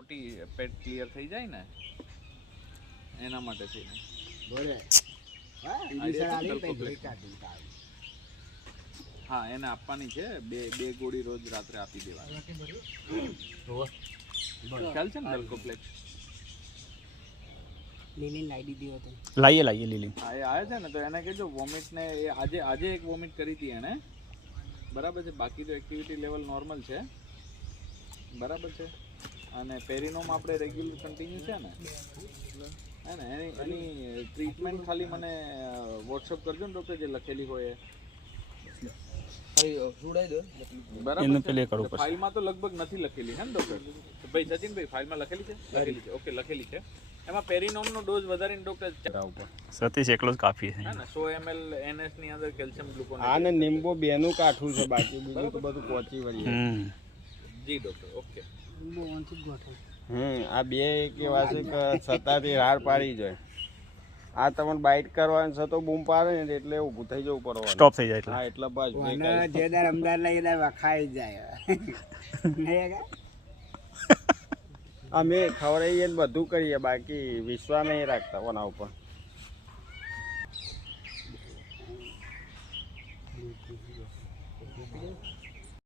મોટી પેટ ક્લિયર થઈ જાય ને એના માટે થઈને બોલે હા એને આપવાની છે બે ગોળી રોજ રાત્રે આપી દેવાની ખ્યાલ છે ને ડલ્કોપ્લેક્સ લીલી લાઈ દીધી હતો લાઈએ લીલી હા એ આવે છે ને તો એને કહેજો વોમિટ ને એ આજે એક વોમિટ કરી હતી એને બરાબર છે બાકી તો એક્ટિવિટી લેવલ નોર્મલ છે બરાબર છે અને પેરીનોમ આપણે રેગ્યુલર કન્ટિન્યુ છે ને હે ને એની ટ્રીટમેન્ટ ખાલી મને વોટ્સઅપ કરજો ને ડૉક્ટર જે લખેલી હોય એને પેલે કરવું પડશે. ફાઇલમાં તો લગભગ નથી લખેલી હે ને ડૉક્ટર ભાઈ સચિનભાઈ ફાઇલમાં લખેલી છે ઓકે લખેલી છે એમાં પેરીનોમનો ડોઝ વધારીને ડૉક્ટર સતીશ એકલો જ કાફી છે હે ને 100 ml NS ની અંદર કેલ્શિયમ ગ્લુકોનેટ આ ને નિમ્બો બેનું કાઠું છે બાકી બીજું તો બધું કોચી વળી જી ડૉક્ટર ઓકે બહુ અંતિમ ગોઠવ આ બે કેવા છે કે છતાંથી હાર પાડી જાય આ તમને બાઇટ કરવાનું છે તો બૂમ પાડે ને એટલે ઊભું થઈ જવું પડવાનું સ્ટોપ થઈ જાય એટલે હા એટલે બસ જે દર અમદાવાદ લઈ જાય વખાઈ જાય અમે ખવડાવીએ ને બધું કરીએ બાકી વિશ્વાસ નહીં રાખતા કોના ઉપર